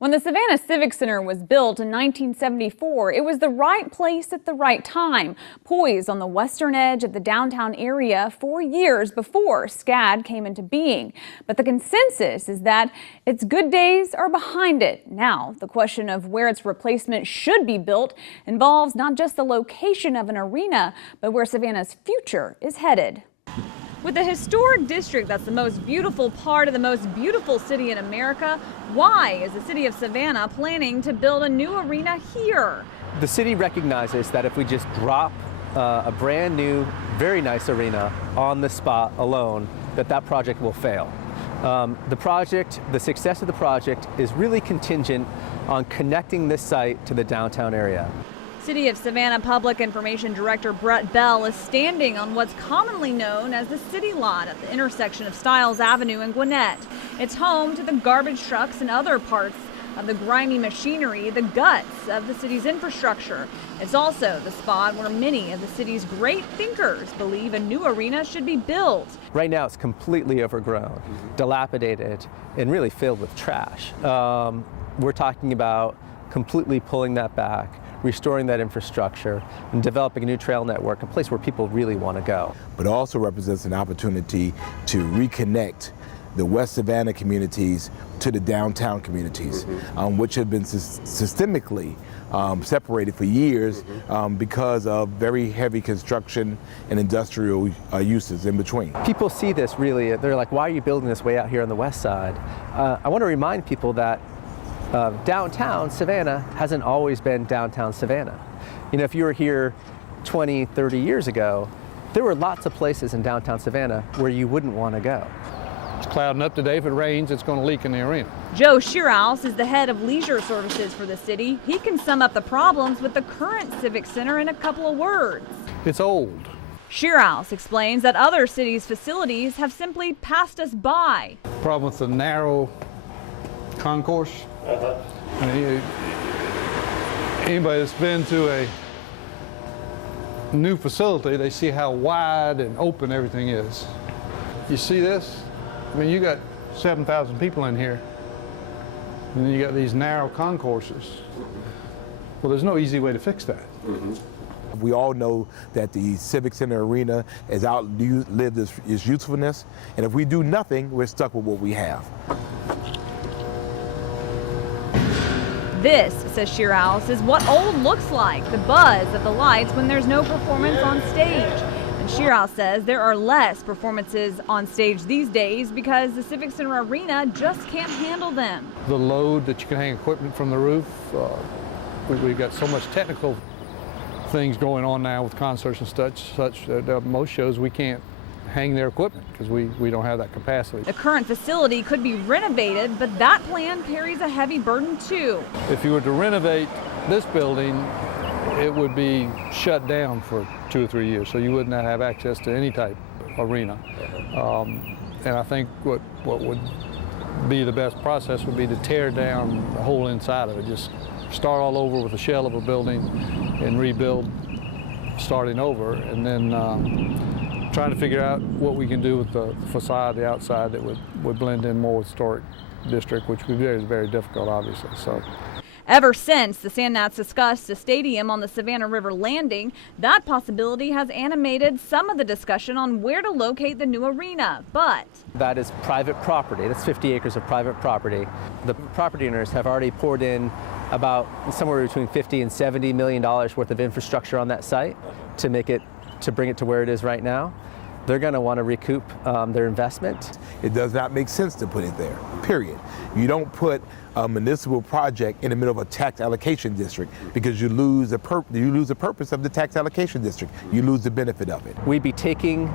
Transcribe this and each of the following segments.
When the Savannah Civic Center was built in 1974, it was the right place at the right time, poised on the western edge of the downtown area 4 years before SCAD came into being. But the consensus is that its good days are behind it. Now, the question of where its replacement should be built involves not just the location of an arena, but where Savannah's future is headed. With a historic district that's the most beautiful part of the most beautiful city in America, why is the city of Savannah planning to build a new arena here? The city recognizes that if we just drop a brand new, very nice arena on the spot alone, that project will fail. The success of the project is really contingent on connecting this site to the downtown area. City of Savannah Public Information Director Brett Bell is standing on what's commonly known as the City Lot at the intersection of Stiles Avenue and Gwinnett. It's home to the garbage trucks and other parts of the grimy machinery, the guts of the city's infrastructure. It's also the spot where many of the city's great thinkers believe a new arena should be built. Right now it's completely overgrown, dilapidated, and really filled with trash. We're talking about completely pulling that back, restoring that infrastructure, and developing a new trail network, a place where people really want to go. But it also represents an opportunity to reconnect the West Savannah communities to the downtown communities, which have been systemically separated for years because of very heavy construction and industrial uses in between. People see this really, they're like, why are you building this way out here on the west side? I want to remind people that downtown Savannah hasn't always been downtown Savannah. You know, if you were here 20, 30 years ago, there were lots of places in downtown Savannah where you wouldn't want to go. It's clouding up today. If it rains, it's going to leak in the arena. Joe Shearhouse is the head of leisure services for the city. He can sum up the problems with the current Civic Center in a couple of words. It's old. Shearhouse explains that other cities' facilities have simply passed us by. Problem with the narrow concourse. Anybody that's been to a new facility, they see how wide and open everything is. You see this? I mean, you got 7,000 people in here, and then you got these narrow concourses. Well, there's no easy way to fix that. We all know that the Civic Center Arena has outlived its usefulness, and if we do nothing, we're stuck with what we have. This, says Shearhouse, is what old looks like, the buzz of the lights when there's no performance on stage. And Shearhouse says there are less performances on stage these days because the Civic Center Arena just can't handle them. The load that you can hang equipment from the roof, we've got so much technical things going on now with concerts and such that most shows we can't hang their equipment because we don't have that capacity. The current facility could be renovated, but that plan carries a heavy burden too. If you were to renovate this building, it would be shut down for 2 or 3 years, so you would not have access to any type of arena. And I think what would be the best process would be to tear down the whole inside of it, just start all over with a shell of a building and rebuild starting over, and then trying to figure out what we can do with the facade, the outside, that would blend in more with historic district, which would be very, very difficult, obviously. So, ever since the Sandgnats discussed a stadium on the Savannah River Landing, that possibility has animated some of the discussion on where to locate the new arena. But that is private property. That's 50 acres of private property. The property owners have already poured in about somewhere between $50 and $70 million worth of infrastructure on that site to bring it to where it is right now. They're going to want to recoup their investment. It does not make sense to put it there, period. You don't put a municipal project in the middle of a tax allocation district because you lose the purpose of the tax allocation district. You lose the benefit of it. We'd be taking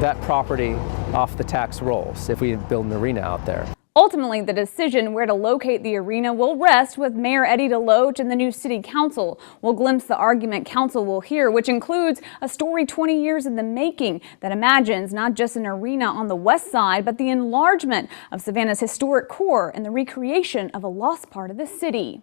that property off the tax rolls if we build an arena out there. ultimately, the decision where to locate the arena will rest with Mayor Eddie DeLoach and the new city council. We'll glimpse the argument council will hear, which includes a story 20 years in the making that imagines not just an arena on the west side, but the enlargement of Savannah's historic core and the recreation of a lost part of the city.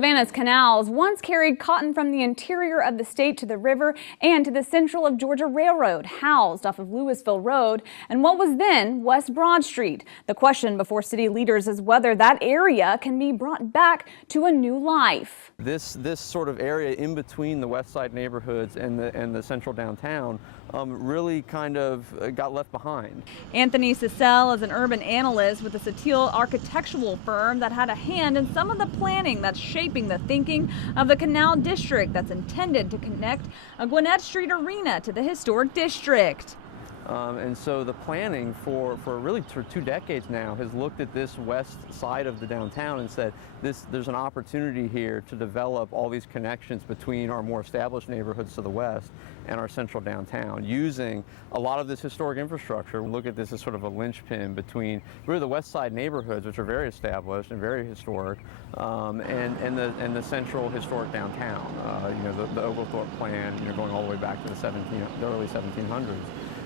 Savannah's canals once carried cotton from the interior of the state to the river and to the Central of Georgia Railroad, housed off of Louisville Road and what was then West Broad Street. The question before city leaders is whether that area can be brought back to a new life. This sort of area in between the west side neighborhoods and the central downtown really kind of got left behind. Anthony Cecile is an urban analyst with the Satile architectural firm that had a hand in some of the planning that's shaping the thinking of the Canal District that's intended to connect a Gwinnett Street Arena to the historic district. And so the planning for really for 2 decades now has looked at this west side of the downtown and said there's an opportunity here to develop all these connections between our more established neighborhoods to the west and our central downtown, using a lot of this historic infrastructure. We look at this as sort of a linchpin between really the west side neighborhoods, which are very established and very historic, and the central historic downtown. The Oglethorpe plan, going all the way back to the early 1700s.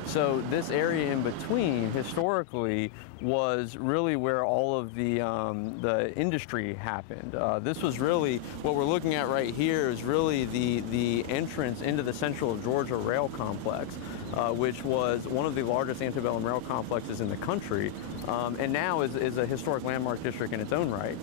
So this area in between, historically, was really where all of the industry happened. This was really, what we're looking at right here is really the entrance into the Central of Georgia rail complex, which was one of the largest antebellum rail complexes in the country, and now is a historic landmark district in its own right,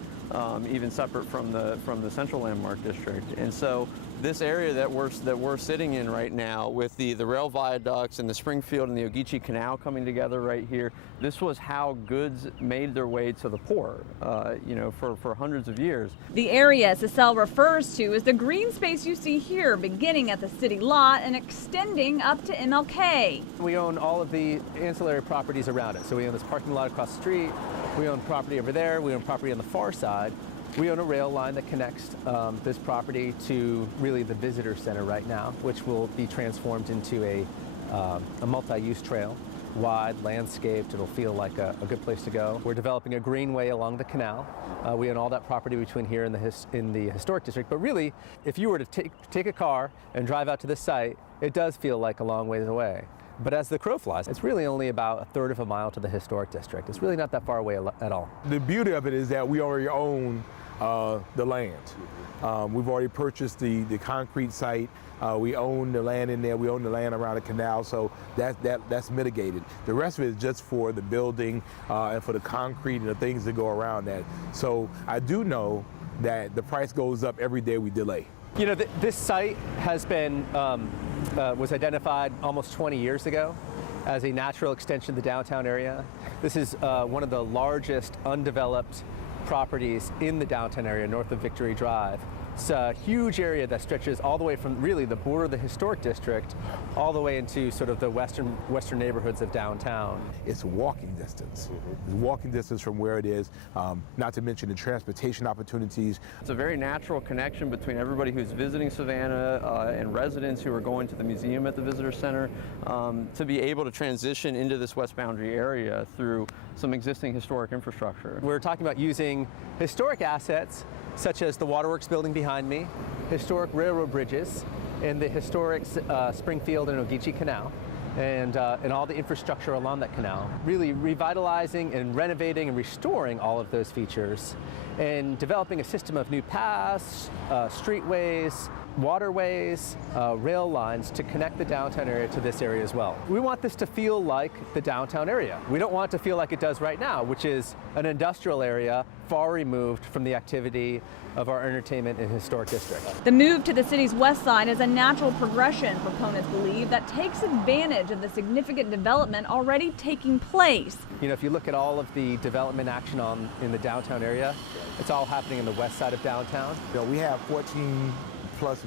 even separate from the Central Landmark District. And so this area that we're sitting in right now, with the rail viaducts and the Springfield and the Ogeechee Canal coming together right here, this was how goods made their way to the port, for hundreds of years. The area Cecile refers to is the green space you see here, beginning at the city lot and extending up to MLK. We own all of the ancillary properties around it. So we own this parking lot across the street, we own property over there, we own property on the far side. We own a rail line that connects this property to really the visitor center right now, which will be transformed into a multi-use trail, wide, landscaped. It'll feel like a good place to go. We're developing a greenway along the canal. We own all that property between here and the historic district. But really, if you were to take a car and drive out to this site, it does feel like a long ways away. But as the crow flies, it's really only about 1/3 of a mile to the historic district. It's really not that far away at all. The beauty of it is that we already own the land. We've already purchased the concrete site. We own the land in there. We own the land around the canal, so that's mitigated. The rest of it is just for the building and for the concrete and the things that go around that. So I do know that the price goes up every day we delay. This site has been was identified almost 20 years ago as a natural extension of the downtown area. This is one of the largest undeveloped properties in the downtown area north of Victory Drive. It's a huge area that stretches all the way from really the border of the historic district all the way into sort of the western neighborhoods of downtown. It's walking distance. It's walking distance from where it is, not to mention the transportation opportunities. It's a very natural connection between everybody who's visiting Savannah and residents who are going to the museum at the visitor center to be able to transition into this west boundary area through some existing historic infrastructure. We're talking about using historic assets such as the waterworks building behind me, historic railroad bridges, and the historic Springfield and Ogeechee Canal, and all the infrastructure along that canal. Really revitalizing and renovating and restoring all of those features, and developing a system of new paths, streetways, waterways, rail lines to connect the downtown area to this area as well. We want this to feel like the downtown area. We don't want it to feel like it does right now, which is an industrial area far removed from the activity of our entertainment and historic district. The move to the city's west side is a natural progression, proponents believe, that takes advantage of the significant development already taking place. If you look at all of the development action in the downtown area, it's all happening in the west side of downtown. We have 14+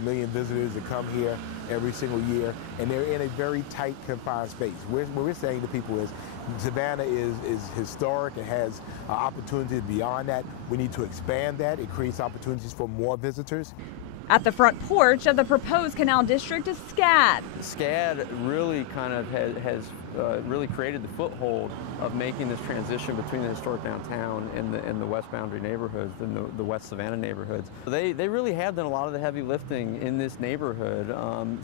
million visitors that come here every single year, and they're in a very tight, confined space. What we're saying to people is Savannah is historic. It has opportunities beyond that. We need to expand that. It creates opportunities for more visitors. At the front porch of the proposed canal district is SCAD. SCAD really kind of has really created the foothold of making this transition between the historic downtown and the west boundary neighborhoods and the west Savannah neighborhoods. They really have done a lot of the heavy lifting in this neighborhood,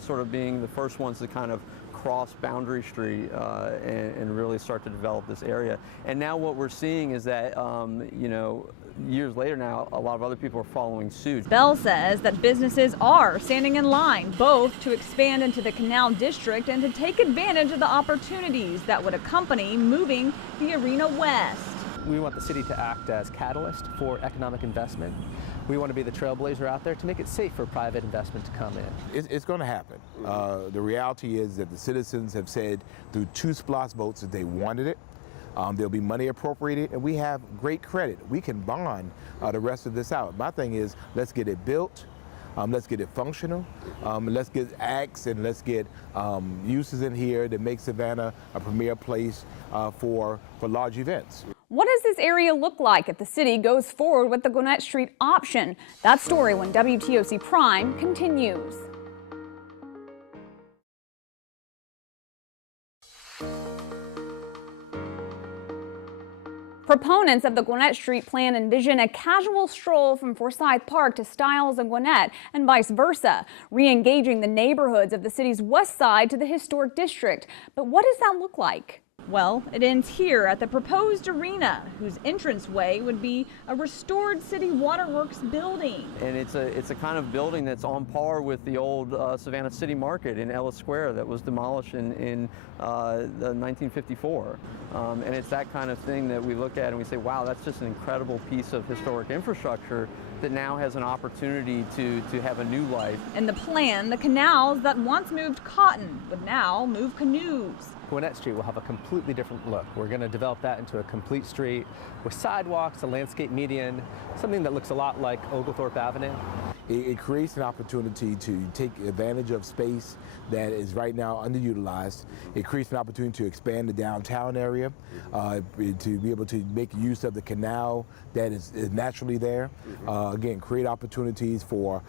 sort of being the first ones to kind of cross Boundary Street and really start to develop this area. And now what we're seeing is that years later now, a lot of other people are following suit. Bell says that businesses are standing in line, both to expand into the Canal District and to take advantage of the opportunities that would accompany moving the arena west. We want the city to act as catalyst for economic investment. We want to be the trailblazer out there to make it safe for private investment to come in. It's going to happen. The reality is that the citizens have said through 2 SPLOST votes that they wanted it. There'll be money appropriated, and we have great credit. We can bond the rest of this out. My thing is, let's get it built. Let's get it functional. Let's get acts and let's get uses in here that make Savannah a premier place for large events. What does this area look like if the city goes forward with the Gwinnett Street option? That story when WTOC Prime continues. Proponents of the Gwinnett Street plan envision a casual stroll from Forsyth Park to Stiles and Gwinnett and vice versa, re-engaging the neighborhoods of the city's west side to the historic district. But what does that look like? Well, it ends here at the proposed arena, whose entranceway would be a restored city waterworks building. And it's a kind of building that's on par with the old Savannah City Market in Ellis Square that was demolished in 1954. And it's that kind of thing that we look at and we say, wow, that's just an incredible piece of historic infrastructure that now has an opportunity to have a new life. In the plan, the canals that once moved cotton would now move canoes. Gwinnett Street will have a completely different look. We're going to develop that into a complete street with sidewalks, a landscape median, something that looks a lot like Oglethorpe Avenue. It creates an opportunity to take advantage of space that is right now underutilized. It creates an opportunity to expand the downtown area, to be able to make use of the canal that is naturally there. Again, create opportunities for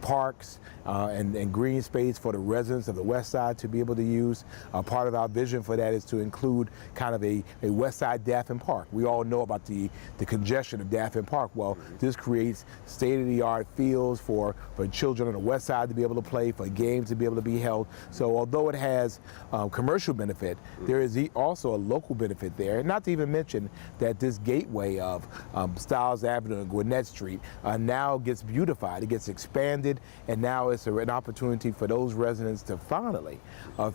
parks and green space for the residents of the west side to be able to use. Part of our vision for that is to include kind of a west side Daffin Park. We all know about the congestion of Daffin Park. Well, this creates state-of-the-art fields for children on the west side to be able to play, for games to be able to be held. So although it has commercial benefit, there is also a local benefit there. And not to even mention that this gateway of Stiles Avenue and Gwinnett Street now gets beautified. It gets expanded, and now it's an opportunity for those residents to finally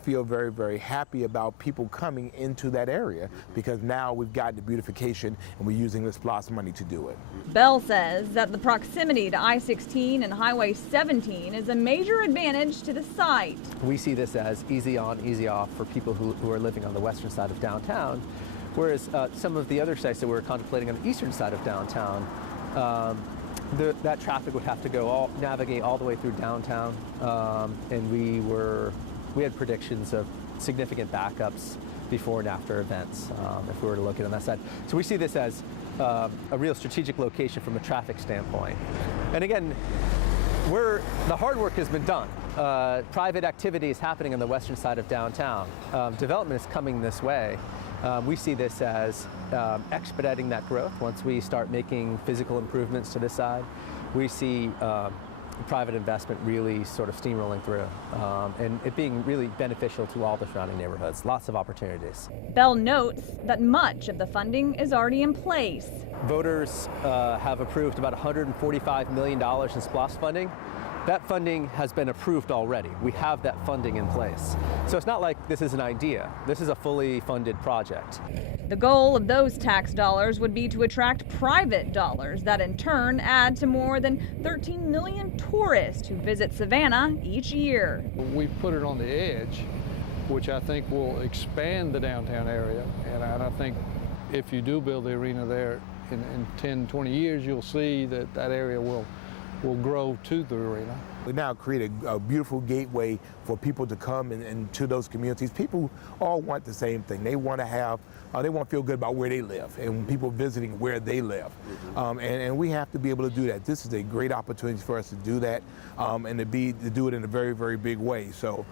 feel very, very happy about people coming into that area, because now we've got the beautification and we're using the SPLOST money to do it. Bell says that the proximity to I-16 and Highway 17 is a major advantage to the site. We see this as easy on, easy off for people who are living on the western side of downtown, whereas some of the other sites that we're contemplating on the eastern side of downtown, that traffic would have to navigate all the way through downtown, and we had predictions of significant backups before and after events if we were to look at it on that side. So we see this as a real strategic location from a traffic standpoint. And again, the hard work has been done. Private activity is happening on the western side of downtown. Development is coming this way. We see this as expediting that growth. Once we start making physical improvements to this side, we see private investment really sort of steamrolling through, and it being really beneficial to all the surrounding neighborhoods. Lots of opportunities. Bell notes that much of the funding is already in place. Voters have approved about $145 million in SPLOST funding. That funding has been approved already. We have that funding in place. So it's not like this is an idea. This is a fully funded project. The goal of those tax dollars would be to attract private dollars that in turn add to more than 13 million tourists who visit Savannah each year. We put it on the edge, which I think will expand the downtown area. And I think if you do build the arena there in 10, 20 years, you'll see that area will grow to the arena. We now create a beautiful gateway for people to come and to those communities. People all want the same thing. They want to feel good about where they live and people visiting where they live. And we have to be able to do that. This is a great opportunity for us to do that, and to do it in a very, very big way. So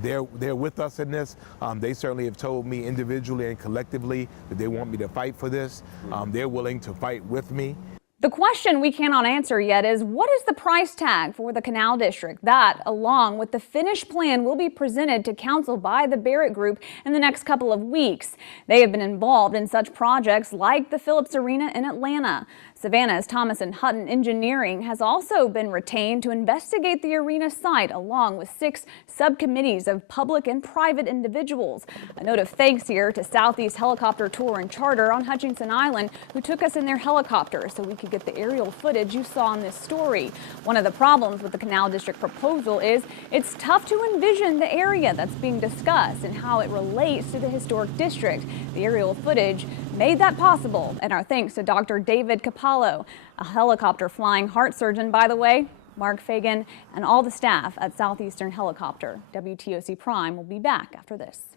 they're with us in this. They certainly have told me individually and collectively that they want me to fight for this. They're willing to fight with me. The question we cannot answer yet is, what is the price tag for the Canal District? That, along with the finished plan, will be presented to Council by the Barrett Group in the next couple of weeks. They have been involved in such projects like the Phillips Arena in Atlanta. Savannah's Thomas and Hutton Engineering has also been retained to investigate the arena site, along with 6 subcommittees of public and private individuals. A note of thanks here to Southeast Helicopter Tour and Charter on Hutchinson Island, who took us in their helicopter so we could get the aerial footage you saw in this story. One of the problems with the Canal District proposal is it's tough to envision the area that's being discussed and how it relates to the historic district. The aerial footage made that possible, and our thanks to Dr. David Capallo, a helicopter flying heart surgeon, by the way, Mark Fagan, and all the staff at Southeastern Helicopter. WTOC Prime will be back after this.